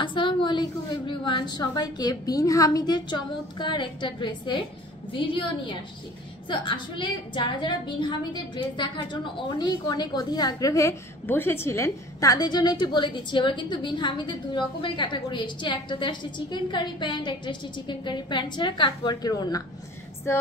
আসসালামু আলাইকুম এভরিওয়ান, সবাইকে বিন হামিদের চমৎকার একটা ড্রেসের ভিডিও নিয়ে আসছি। তো আসলে যারা যারা বিন হামিদের ড্রেস দেখার জন্য অনেক অনেক অধীর আগ্রহে বসেছিলেন তাদের জন্য একটু বলে দিচ্ছি। এবার কিন্তু বিন হামিদের দুই রকমের ক্যাটাগরি এসছে, একটাতে আসছে চিকেন কারি প্যান্ট, একটা আসছে চিকেন কারি প্যান্ট ছাড়া কাটওয়ার্কের ওড়না। তো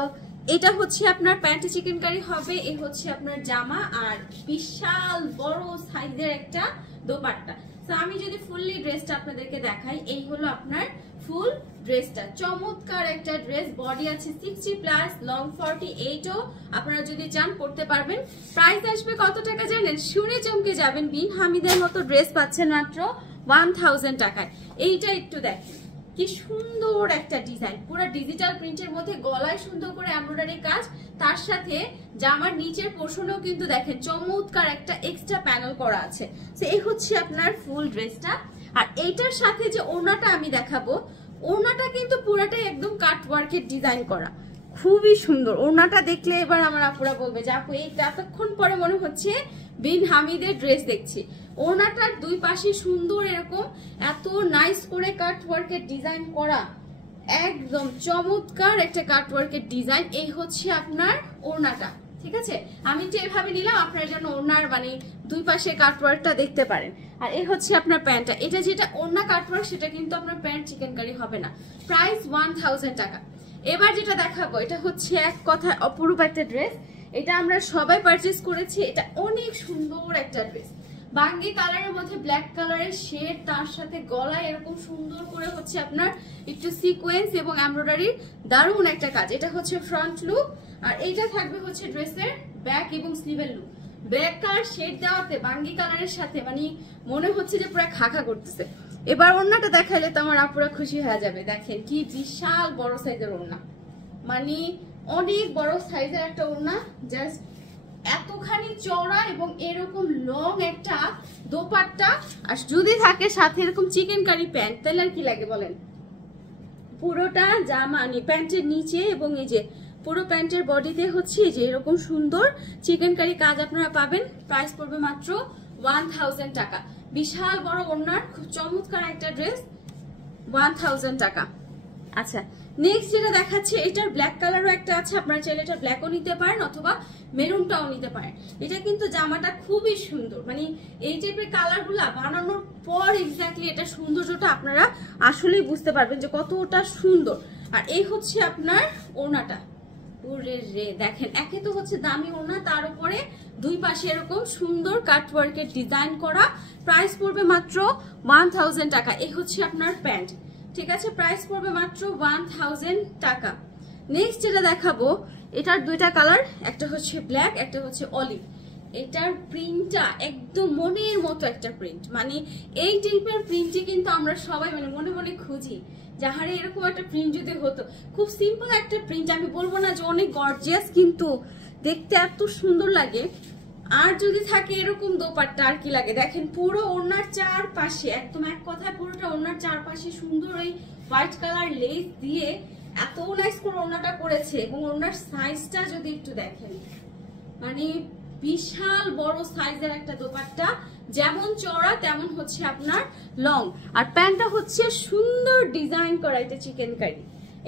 এটা হচ্ছে আপনার প্যান্টে চিকেন কারি হবে, এ হচ্ছে আপনার জামা, আর বিশাল বড় সাইজের একটা দোপাট্টা। তো আমি যদি ফুললি ড্রেসটা আপনাদেরকে দেখাই, এই হলো আপনার ফুল ড্রেসটা। চমৎকার একটা ড্রেস, বডি আছে 60+, লং 48ও আপনারা যদি চান পড়তে পারবেন। প্রাইস আসবে কত টাকা জানেন? শুনে চমকে যাবেন। বিন হামিদের মতো ড্রেস পাচ্ছেন মাত্র 1000 টাকায়। এইটা একটু দেখেন কি সুন্দর একটা ডিজাইন, পুরো ডিজিটাল প্রিন্টের মধ্যে গলায় সুন্দর করে এমব্রয়ডারি কাজ, তার সাথে জামার নিচের পোর্শনেও কিন্তু দেখেন চমৎকার একটা এক্সট্রা প্যানেল করা আছে। তো এই হচ্ছে আপনার ফুল ড্রেসটা। আর এইটার সাথে যে ওড়নাটা আমি দেখাবো, ওড়নাটা কিন্তু পুরাটাই একদম কাটওয়ার্কের ডিজাইন করা, খুবই সুন্দর। ওড়নাটা দেখলে এবার আমার আপুরা বলবে যে আপু এই এতক্ষণ পরে মনে হচ্ছে বিন হামিদের ড্রেস দেখছি। ওড়নাটার দুই পাশে সুন্দর এরকম এত নাইস করে কাটওয়ার্কের ডিজাইন করা, একদম চমৎকার একটা কাটওয়ার্কের ডিজাইন। এই হচ্ছে আপনার ওড়নাটা, ঠিক আছে? আমি তো এভাবে নিলাম আপনার জন্য ওড়নার মানে দুই পাশে কাটওয়ার্কটা দেখতে পারেন। আর এই হচ্ছে আপনার প্যান্টটা, এটা যেটা ওড়না কাটওয়ার্ক সেটা কিন্তু আপনার প্যান্ট চিকেন কারি হবে না। প্রাইস 1000 টাকা। এবার যেটা দেখাবো এটা হচ্ছে এক কথায় অপরূপ একটা ড্রেস, এটা আমরা সবাই পারচেজ করেছি। এটা অনেক সুন্দর একটা ড্রেস, বাঙ্গি কালারের মধ্যে ব্ল্যাক কালারের শেড, তার সাথে গলায় এরকম সুন্দর করে হচ্ছে আপনার একটু সিকোয়েন্স এবং এমব্রয়ডারির দারুণ একটা কাজ। এটা হচ্ছে ফ্রন্ট লুক, আর এইটা থাকবে হচ্ছে ড্রেসের ব্যাক এবং স্লিভের লুক। ব্ল্যাক কালার শেড দেওয়াতে বাঙ্গি কালারের সাথে মানে মনে হচ্ছে যে পুরো খাখা করতেছে। এবার ওড়নাটা দেখাইলে তো আমার আপুরা খুশি হয়ে যাবে। দেখেন কি বিশাল বড় সাইজের ওড়না, মানে অনেক বড় সাইজের একটা ওড়না, জাস্ট এতখানি চওড়া এবং এরকম লং একটা দোপাট্টা, আর যদি থাকে সাথে এরকম চিকেন কারি প্যান্ট, তাহলে আর কি লাগে বলেন? পুরোটা জামা প্যান্টের নিচে এবং এই যে পুরো প্যান্টের বডিতে হচ্ছে এই যে এরকম সুন্দর চিকেন কারি কাজ আপনারা পাবেন। প্রাইস পড়বে মাত্র 1000 টাকা। বিশাল বড় ওড়নার খুব চমৎকার একটা ড্রেস, 1000 টাকা। আচ্ছা, নেক্সট যেটা দেখাচ্ছে, এটার ব্ল্যাক কালারও একটা আছে, আপনারা চাইলে এটা ব্ল্যাকও নিতে পারেন অথবা মেরুনটাও নিতে পারেন। এটা কিন্তু জামাটা খুবই সুন্দর, মানে এই টাইপের কালারগুলা বানানোর পর এক্স্যাক্টলি এটা সৌন্দর্যটা আপনারা আসলেই বুঝতে পারবেন যে কতটা সুন্দর। আর এই হচ্ছে আপনার ওড়নাটা, ওরে রে দেখেন, একে তো হচ্ছে দামি ওড়না, তার উপরে দুই পাশে এরকম সুন্দর কাটওয়ার্কের ডিজাইন করা। প্রাইস পড়বে মাত্র 1000 টাকা। এই হচ্ছে আপনার প্যান্ট, ঠিক আছে? প্রাইস পড়বে মাত্র 1000 টাকা। নেক্সট যেটা দেখাবো, এটার দুইটা কালার, একটা হচ্ছে ব্ল্যাক, একটা হচ্ছে অলিভ। এটার প্রিন্টটা একদম মনের মতো একটা প্রিন্ট, মানে এই টাইপের প্রিন্টই কিন্তু আমরা সবাই মানে মনে মনে খুঁজি, যাহারে এরকম একটা প্রিন্ট যদি হতো। খুব সিম্পল একটা প্রিন্ট, আমি বলবো না যে অনেক গর্জিয়াস, কিন্তু দেখতে এত সুন্দর লাগে। আর যদি থাকে এরকম দোপাট্টা আর কি লাগে। দেখেন পুরো ওড়নার চারপাশে একদম এক কথায় পুরোটা ওড়নার চারপাশে সুন্দর ওই হোয়াইট কালার লেস দিয়ে এত নাইস করে ওড়নাটা করেছে। এবং ওড়নার সাইজটা যদি একটু দেখেন, মানে বিশাল বড় সাইজের একটা দোপাট্টা, যেমন চওড়া তেমন হচ্ছে আপনার লং। আর প্যান্টটা হচ্ছে সুন্দর ডিজাইন করা, এটা চিকেন কারি।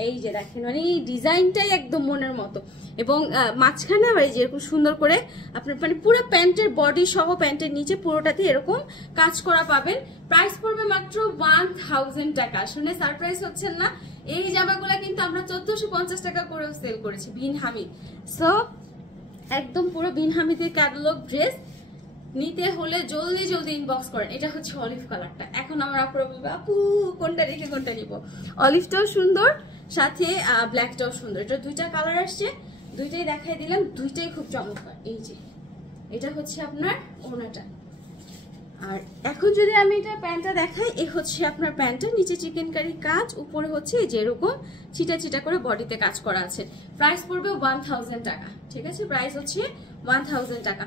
এই যে দেখেন, মানে এই ডিজাইনটাই একদম মনের মতো। এবং মাঝখানে আবার এই যে এরকম সুন্দর করে আপনার মানে পুরো প্যান্টের বডি সহ প্যান্টের নিচে পুরোটাতে এরকম কাজ করা পাবেন। প্রাইস পড়বে মাত্র 1000 টাকা। শুনে সারপ্রাইজ হচ্ছেন না? এই জামাগুলো কিন্তু আমরা 1450 টাকা করে সেল করেছি বিন হামিদ। সো একদম পুরো বিন হামিদের ক্যাটালগ ড্রেস নিতে হলে জলদি জলদি ইনবক্স করেন। এটা হচ্ছে অলিভ কালারটা। এখন আমার আপুরা বলবে আপু কোনটা রেখে কোনটা নিব? অলিভটাও সুন্দর, সাথে ব্ল্যাকটাও সুন্দর। এটা দুইটা কালার আসছে, দুইটাই দেখাই দিলাম, দুইটাই খুব চমৎকার। এই যে এটা হচ্ছে আপনার ওড়নাটা। আর এখন যদি আমি এটা প্যান্টটা দেখাই, এই হচ্ছে আপনার প্যান্টটা, নিচে চিকেন কারি কাজ, উপরে হচ্ছে এই যে এরকম চিটা চিটা করে বডিতে কাজ করা আছে। প্রাইস পড়বে 1000 টাকা, ঠিক আছে? প্রাইস হচ্ছে 1000 টাকা।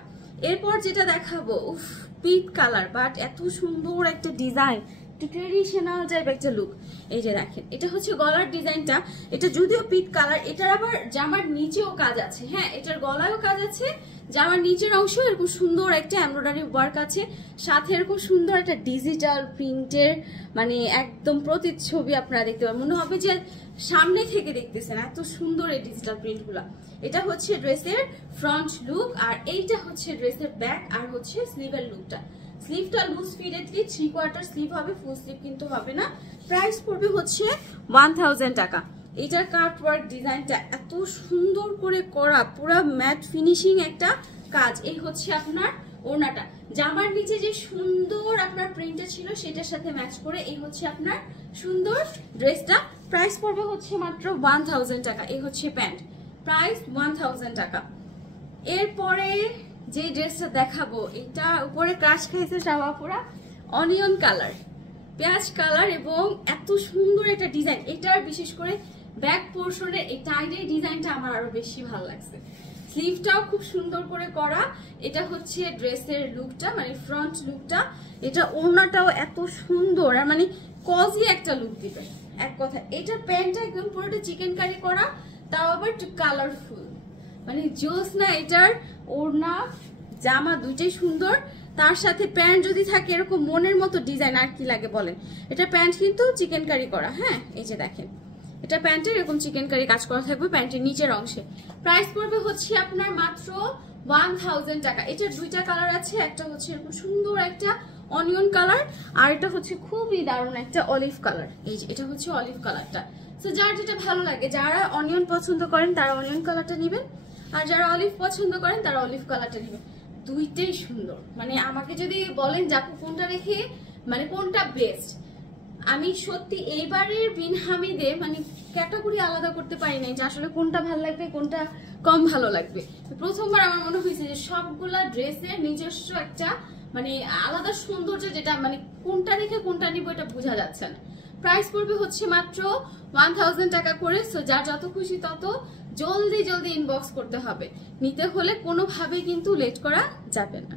এরপর যেটা দেখাবো, উফ পিট কালার, বাট এত সুন্দর একটা ডিজাইন, একটু ট্রেডিশনাল টাইপ একটা লুক। এই যে দেখেন, এটা হচ্ছে গলার ডিজাইনটা, এটা যদিও পিট কালার, এটার আবার জামার নিচেও কাজ আছে। হ্যাঁ, এটার গলায়ও কাজ আছে, জামার নিচের অংশ এরকম সুন্দর একটা এমব্রয়ডারি ওয়ার্ক আছে, সাথে এরকম সুন্দর একটা ডিজিটাল প্রিন্টের মানে একদম প্রতিচ্ছবি আপনারা দেখতে পাবেন, মনে হবে যে সামনে থেকে দেখতেছেন, এত সুন্দর এই ডিজিটাল প্রিন্টগুলো। এটা হচ্ছে ড্রেসের ফ্রন্ট লুক, আর এইটা হচ্ছে ড্রেসের ব্যাক আর হচ্ছে স্লিভের লুকটা। স্লিভটা লুজ ফিটেডলি 3/4 স্লিভ হবে, ফুল স্লিভ কিন্তু হবে না। প্রাইস পড়বে হচ্ছে 1000 টাকা। এটার কাট ওয়ার্ক ডিজাইনটা এত সুন্দর করে করা, পুরো ম্যাট ফিনিশিং একটা কাজ। এই হচ্ছে আপনার ওড়নাটা, জামার নিচে যে সুন্দর আপনার প্রিন্টটা ছিল সেটার সাথে ম্যাচ করে এই হচ্ছে আপনার সুন্দর ড্রেসটা। প্রাইস পড়বে হচ্ছে মাত্র 1000 টাকা। এই হচ্ছে প্যান্ট, প্রাইস 1000 টাকা। এরপরে যে ড্রেসটা দেখাবো, এটা উপরে ক্রাশ খাইছে সাবা, পুরা অনিয়ন কালার, পেঁয়াজ কালার, এবং এত সুন্দর একটা ডিজাইন। এটার বিশেষ করে ব্যাক পোর্শনের এই টাইডের ডিজাইনটা আমার আরো বেশি ভালো লাগছে। স্লিভটাও খুব সুন্দর করে করা। এটা হচ্ছে ড্রেসের লুকটা, মানে ফ্রন্ট লুকটা। এটা ওড়নাটাও এত সুন্দর, আর মানে কজি একটা লুক দিবে এক কথা। এটার প্যান্টটা একদম পুরোটা চিকেন কারি করা, তাও আবার একটু কালারফুল, মানে জোস না। এটার ওড়না জামা দুইটাই সুন্দর, তার সাথে প্যান্ট যদি থাকে এরকম মনের মতো ডিজাইন, আর কি লাগে বলেন। এটা প্যান্ট কিন্তু চিকেন কারি করা। হ্যাঁ, এই যে দেখেন, এটা প্যান্টে এরকম চিকেন কারি কাজ করা থাকবে প্যান্টের নিচের অংশে। প্রাইস পড়বে হচ্ছে আপনার মাত্র 1000 টাকা। এটার দুইটা কালার আছে, একটা হচ্ছে এরকম সুন্দর একটা অনিয়ন কালার, আর এটা হচ্ছে খুবই দারুণ একটা অলিভ কালার। এই যে এটা হচ্ছে অলিভ কালারটা। তো যার যেটা ভালো লাগে, যারা অনিয়ন পছন্দ করেন তারা অনিয়ন কালারটা নেবেন, আর যারা অলিভ পছন্দ করেন তারা অলিভ কালারটা নেবেন। দুইটাই সুন্দর, মানে আমাকে যদি বলেন যাপু কোনটা রেখে মানে কোনটা বেস্ট, আমি সত্যি এইবারের বিন হামিদে মানে ক্যাটাগরি আলাদা করতে পারি নাই যে আসলে কোনটা ভালো লাগবে কোনটা কম ভালো লাগবে। প্রথমবার আমার মনে হয়েছে যে সবগুলা ড্রেসের নিজস্ব একটা মানে আলাদা সৌন্দর্য, যেটা মানে কোনটা রেখে কোনটা নিব এটা বোঝা যাচ্ছে না। প্রাইস পড়বে হচ্ছে মাত্র 1000 টাকা করে। সো যার যত খুশি তত জলদি জলদি ইনবক্স করতে হবে, নিতে হলে কোনোভাবেই কিন্তু লেট করা যাবে না।